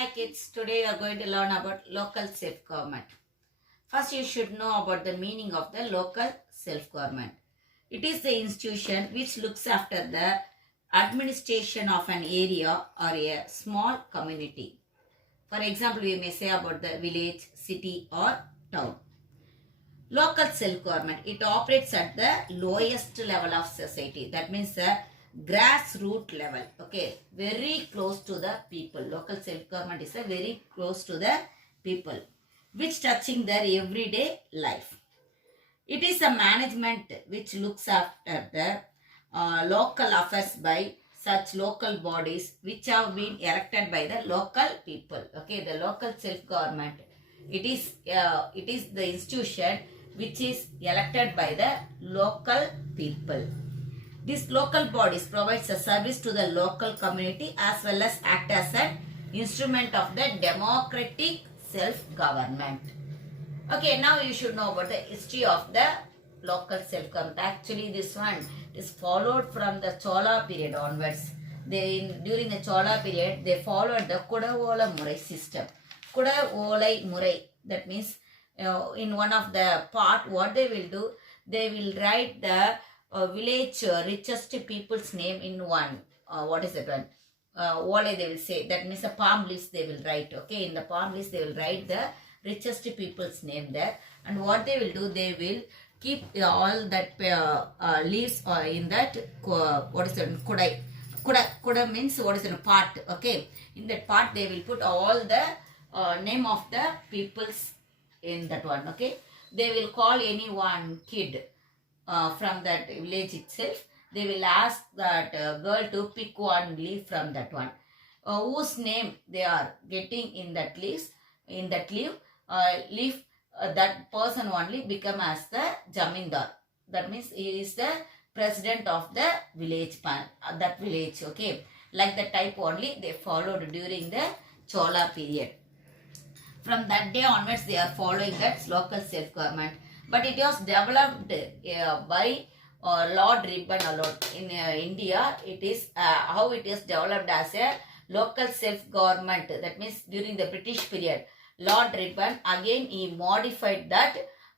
Hi kids, today you are going to learn about local self-government. First you should know about the meaning of the local self-government. It is the institution which looks after the administration of an area or a small community. For example, we may say about the village, city or town. Local self-government, it operates at the lowest level of society. That means the grassroots level. Okay, very close to the people. Local self-government is a very close to the people, which touching their everyday life. It is a management which looks after the local affairs by such local bodies which have been elected by the local people. Okay, the local self-government. It is the institution which is elected by the local people. These local bodies provides a service to the local community as well as act as an instrument of the democratic self-government. Okay, now you should know about the history of the local self-government. Actually, this one is followed from the Chola period onwards. During the Chola period, they followed the Kudavola Murai system. Kudavolai Murai, that means in one of the part, what they will do, they will write the village richest people's name in one. What is that one? Volai they will say. That means a palm leaves they will write. Okay, in the palm leaves they will write the richest people's name there. And what they will do, they will keep all that leaves in that, what is it? Kuda means what is in a part. Okay, in that part they will put all the name of the people's in that one. Okay, they will call any one kid from that village itself. They will ask that girl to pick one leaf from that one, whose name they are getting in that leaf. In that leaf, that person only become as the jamindar. That means he is the president of the village, that village. Okay, like the type only they followed during the Chola period. From that day onwards, they are following that local self-government. But it was developed by Lord Ripon alone. In India, it is how it is developed as a local self-government. That means during the British period, Lord Ripon again he modified that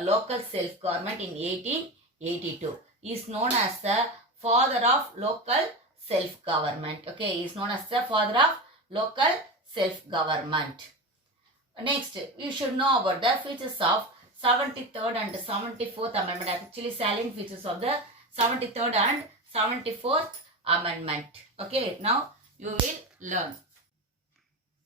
local self-government in 1882. He is known as the father of local self-government. Okay, he is known as the father of local self-government. Next, you should know about the features of 73rd and 74th Amendment. Actually, salient features of the 73rd and 74th Amendment. Okay, now you will learn.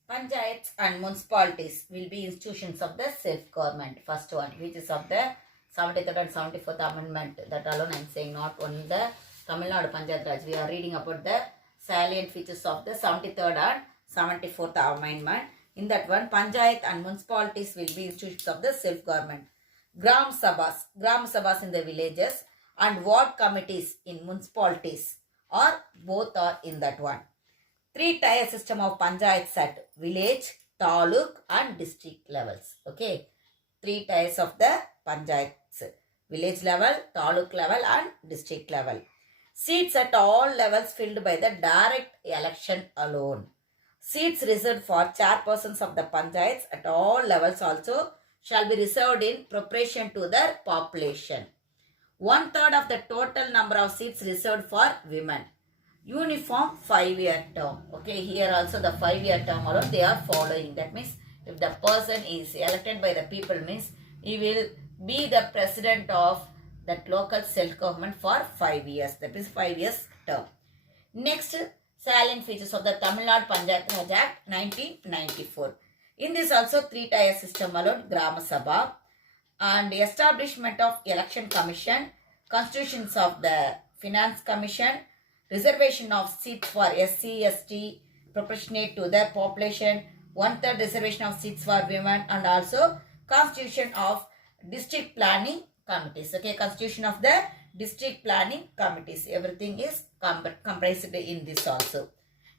Panchayats and municipalities will be institutions of the self-government. First one, which is of the 73rd and 74th Amendment. That alone I am saying, not only the Tamil Nadu Panchayat Raj. We are reading about the salient features of the 73rd and 74th Amendment. In that one, Panchayat and municipalities will be institutions of the self-government. Gram Sabhas in the villages and ward committees in municipalities, or both are in that one. Three-tier system of Panchayats at village, taluk and district levels. Okay, three tiers of the Panchayats: village level, taluk level and district level. Seats at all levels filled by the direct election alone. Seats reserved for chairpersons of the panchayats at all levels also shall be reserved in proportion to their population. 1/3 of the total number of seats reserved for women. Uniform 5-year term. Okay, here also the 5-year term alone they are following. That means if the person is elected by the people, means he will be the president of that local self-government for 5 years. That is 5 years term. Next, salient features of the Tamil Nadu Panchayat Raj Act 1994. In this also three-tier system alone, Grama Sabha and establishment of election commission, constitutions of the finance commission, reservation of seats for SC, ST proportionate to the population, 1/3 reservation of seats for women, and also constitution of district planning committees. Okay, constitution of the district planning committees. Everything is comprised in this also.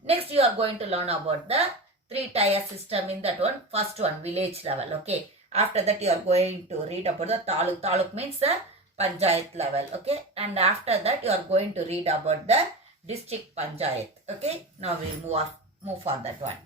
Next, you are going to learn about the three-tier system in that one. First one, village level. Okay. After that, you are going to read about the taluk. Taluk means the panchayat level. Okay. And after that, you are going to read about the district panchayat. Okay. Now we will move for that one.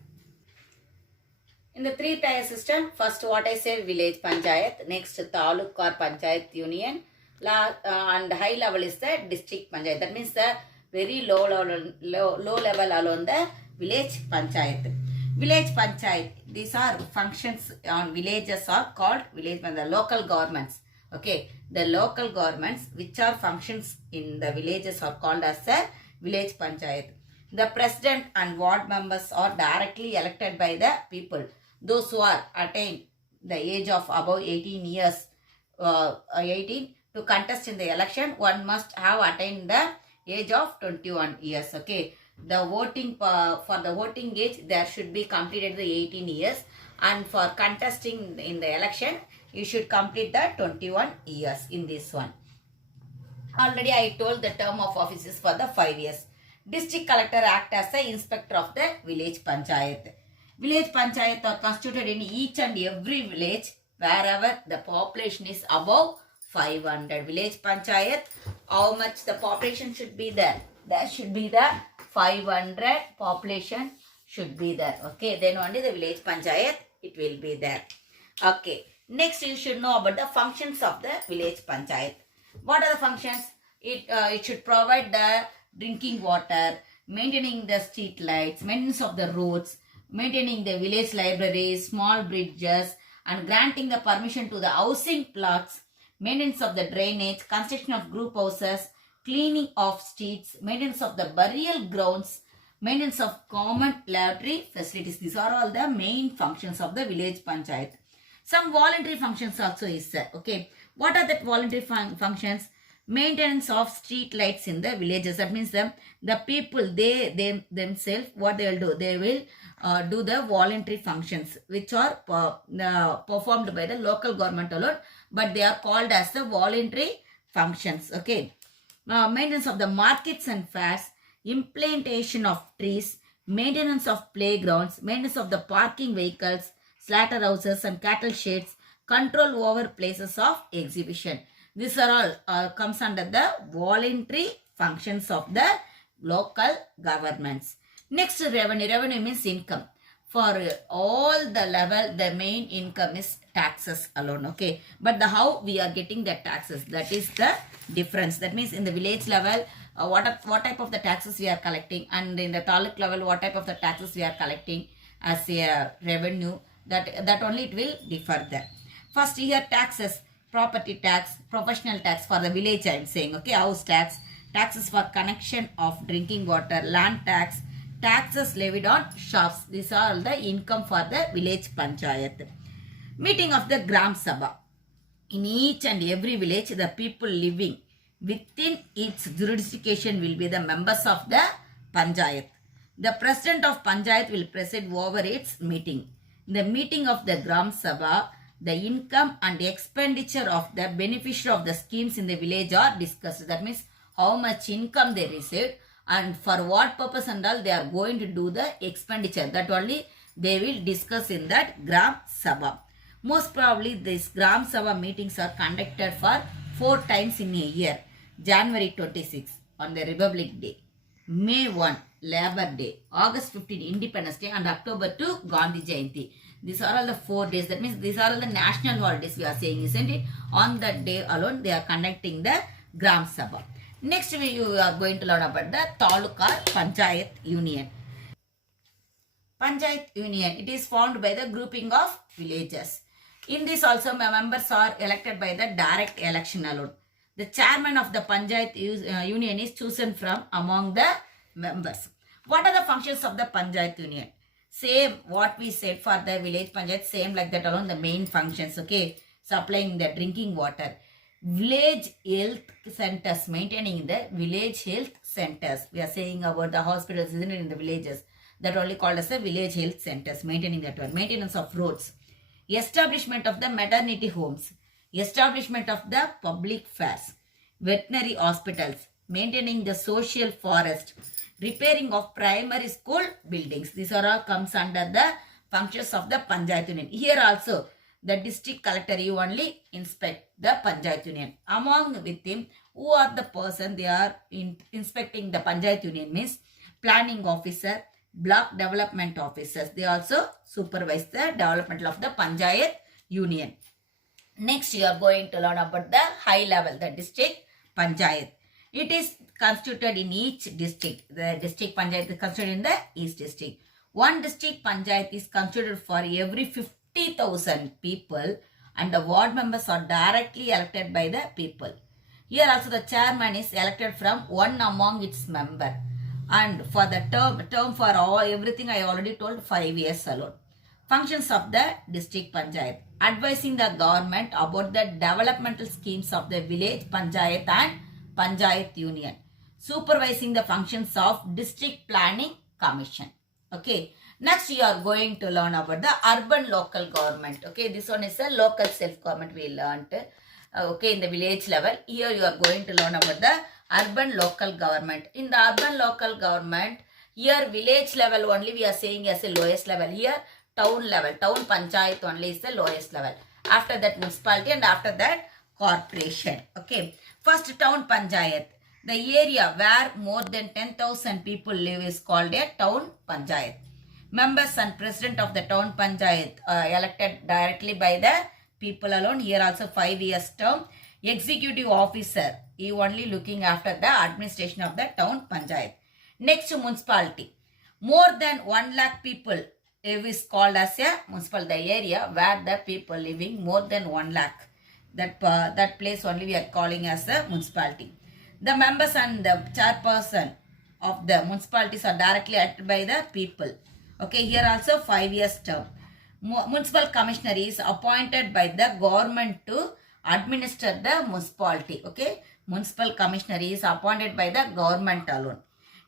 In the three-tier system, first what I said, village panchayat, next taluk or panchayat union, and high level is the district panchayat. That means the very low level alone the village panchayat. Village panchayat, these are functions on villages are called village panchayat, the local governments. Okay, the local governments which are functions in the villages are called as the village panchayat. The president and ward members are directly elected by the people. Those who are attained the age of above 18 years, 18 to contest in the election, one must have attained the age of 21 years. Okay, the voting for the voting age there should be completed the 18 years, and for contesting in the election you should complete the 21 years in this one. Already I told the term of office is for the 5 years. District collector act as the inspector of the village panchayat. Village panchayat are constituted in each and every village wherever the population is above 500. Village panchayat, how much the population should be there? There should be the 500 population should be there. Okay, then only the village panchayat it will be there. Okay, next you should know about the functions of the village panchayat. What are the functions? It should provide the drinking water, maintaining the street lights, maintenance of the roads, maintaining the village libraries, small bridges, and granting the permission to the housing plots, maintenance of the drainage, construction of group houses, cleaning of streets, maintenance of the burial grounds, maintenance of common lavatory facilities. These are all the main functions of the village panchayat. Some voluntary functions also is there. Okay, what are the voluntary functions? Maintenance of street lights in the villages. That means the people they themselves what they will do, they will do the voluntary functions which are performed by the local government alone, but they are called as the voluntary functions. Okay, maintenance of the markets and fairs, implantation of trees, maintenance of playgrounds, maintenance of the parking vehicles, slaughterhouses and cattle sheds, control over places of exhibition. These are all comes under the voluntary functions of the local governments. Next, revenue. Revenue means income. For all the level, the main income is taxes alone. Okay, but the how we are getting the taxes, that is the difference. That means in the village level, what type of the taxes we are collecting, and in the taluk level, what type of the taxes we are collecting as a revenue. That only it will differ there. First here taxes. Property tax, professional tax for the village I am saying. Okay, house tax, taxes for connection of drinking water, land tax, taxes levied on shops. These are all the income for the village panchayat. Meeting of the Gram Sabha. In each and every village, the people living within its jurisdiction will be the members of the panchayat. The president of panchayat will preside over its meeting. In the meeting of the Gram Sabha, the income and expenditure of the beneficiary of the schemes in the village are discussed. That means how much income they received and for what purpose and all they are going to do the expenditure. That only they will discuss in that Gram Sabha. Most probably these Gram Sabha meetings are conducted for 4 times in a year. January 26 on the Republic Day, May 1 Labor Day, August 15 Independence Day, and October 2 Gandhi Jayanti. These are all the 4 days. That means these are all the national holidays we are saying, isn't it? On that day alone, they are conducting the Gram Sabha. Next, you are going to learn about the Taluka Panchayat Union. Panchayat Union, it is formed by the grouping of villages. In this also, members are elected by the direct election alone. The chairman of the Panchayat Union is chosen from among the members. What are the functions of the Panchayat Union? Same what we said for the village panchayat, same like that alone the main functions. Okay, supplying the drinking water, village health centers, maintaining the village health centers. We are saying about the hospitals, isn't it, in the villages, that only called as the village health centers, maintaining that one. Maintenance of roads, establishment of the maternity homes, establishment of the public fairs, veterinary hospitals, maintaining the social forest, repairing of primary school buildings. These are all comes under the functions of the Panchayat Union. Here also, the district collector, you only inspect the Panchayat Union. Among with him, who are the person they are inspecting the Panchayat Union means planning officer, block development officers. They also supervise the development of the Panchayat union. Next, you are going to learn about the high level, the district Panchayat. It is constituted in each district. The district Panchayat is constituted in the each district. One district Panchayat is constituted for every 50,000 people, and the ward members are directly elected by the people. Here also the chairman is elected from one among its member. And for the term for all everything I already told 5 years alone. Functions of the district Panchayat. Advising the government about the developmental schemes of the village Panchayat and Panchayat union. Supervising the functions of district planning commission. Okay. Next you are going to learn about the urban local government. Okay. This one is a local self-government we learned. Okay. In the village level. Here you are going to learn about the urban local government. In the urban local government, here village level only we are saying as a lowest level. Here town level, town panchayat only is the lowest level. After that municipality and after that corporation. Okay. First town panchayat. The area where more than 10,000 people live is called a town panchayat. Members and president of the town panchayat elected directly by the people alone. Here also 5 years term. Executive officer, he only looking after the administration of the town panchayat. Next municipality. More than 1 lakh people is called as a municipal, the area where the people living more than 1 lakh. That place only we are calling as a municipality. The members and the chairperson of the municipalities are directly elected by the people. Okay, here also 5 years term. Municipal commissioner is appointed by the government to administer the municipality. Okay, municipal commissioner is appointed by the government alone.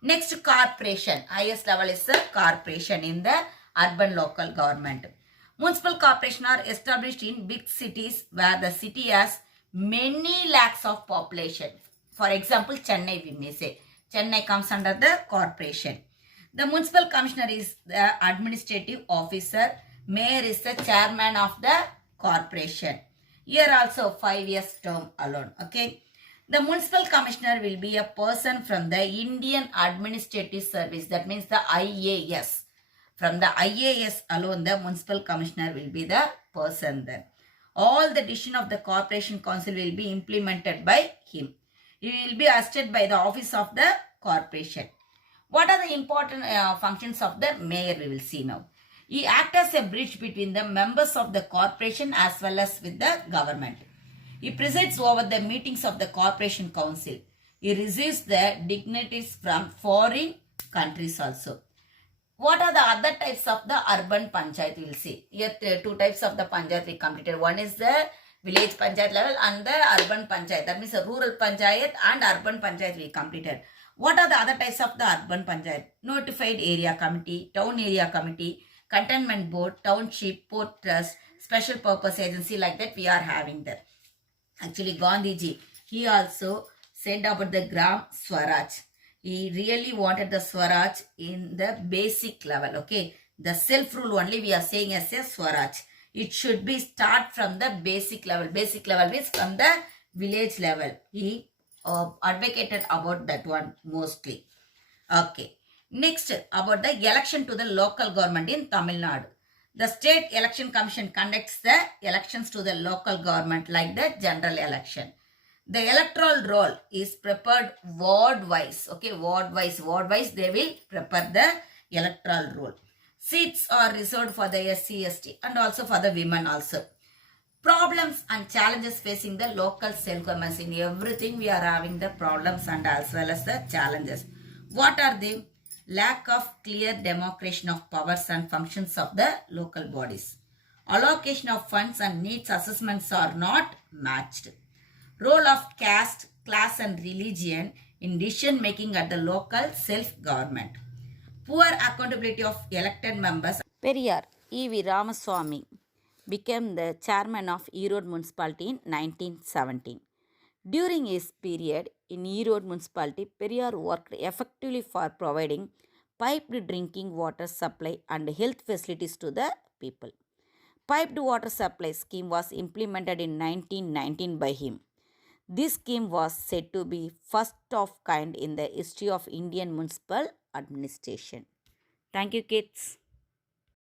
Next, corporation. Highest level is the corporation in the urban local government. Municipal corporation are established in big cities where the city has many lakhs of population. For example, Chennai we may say. Chennai comes under the corporation. The municipal commissioner is the administrative officer. Mayor is the chairman of the corporation. Here also 5 years term alone. Okay. The municipal commissioner will be a person from the Indian Administrative Service. That means the IAS. From the IAS alone, the municipal commissioner will be the person then. All the decision of the corporation council will be implemented by him. He will be assisted by the office of the corporation. What are the important functions of the mayor we will see now. He acts as a bridge between the members of the corporation as well as with the government. He presides over the meetings of the corporation council. He receives the dignitaries from foreign countries also. What are the other types of the urban panchayat we will see. Here 2 types of the panchayat we completed. One is the village panchayat level and the urban panchayat. That means a rural panchayat and urban panchayat we completed. What are the other types of the urban panchayat? Notified area committee, town area committee, cantonment board, township, port trust, special purpose agency, like that we are having there. Actually Gandhiji, he also said about the Gram Swaraj. He really wanted the Swaraj in the basic level. Okay. The self-rule only we are saying as a Swaraj. It should be start from the basic level. Basic level means from the village level. He advocated about that one mostly. Okay. Next, about the election to the local government in Tamil Nadu. The State Election Commission conducts the elections to the local government like the general election. The electoral roll is prepared ward-wise. Okay, ward-wise they will prepare the electoral roll. Seats are reserved for the SC, ST and also for the women also. Problems and challenges facing the local self-governments. In everything we are having the problems and as well as the challenges. What are they? Lack of clear demarcation of powers and functions of the local bodies. Allocation of funds and needs assessments are not matched. Role of caste, class and religion in decision making at the local self-government. Poor accountability of elected members. Periyar E.V. Ramaswamy became the chairman of Erode Municipality in 1917. During his period in Erode Municipality, Periyar worked effectively for providing piped drinking water supply and health facilities to the people. Piped water supply scheme was implemented in 1919 by him. This scheme was said to be first of kind in the history of Indian municipal administration. Thank you, kids.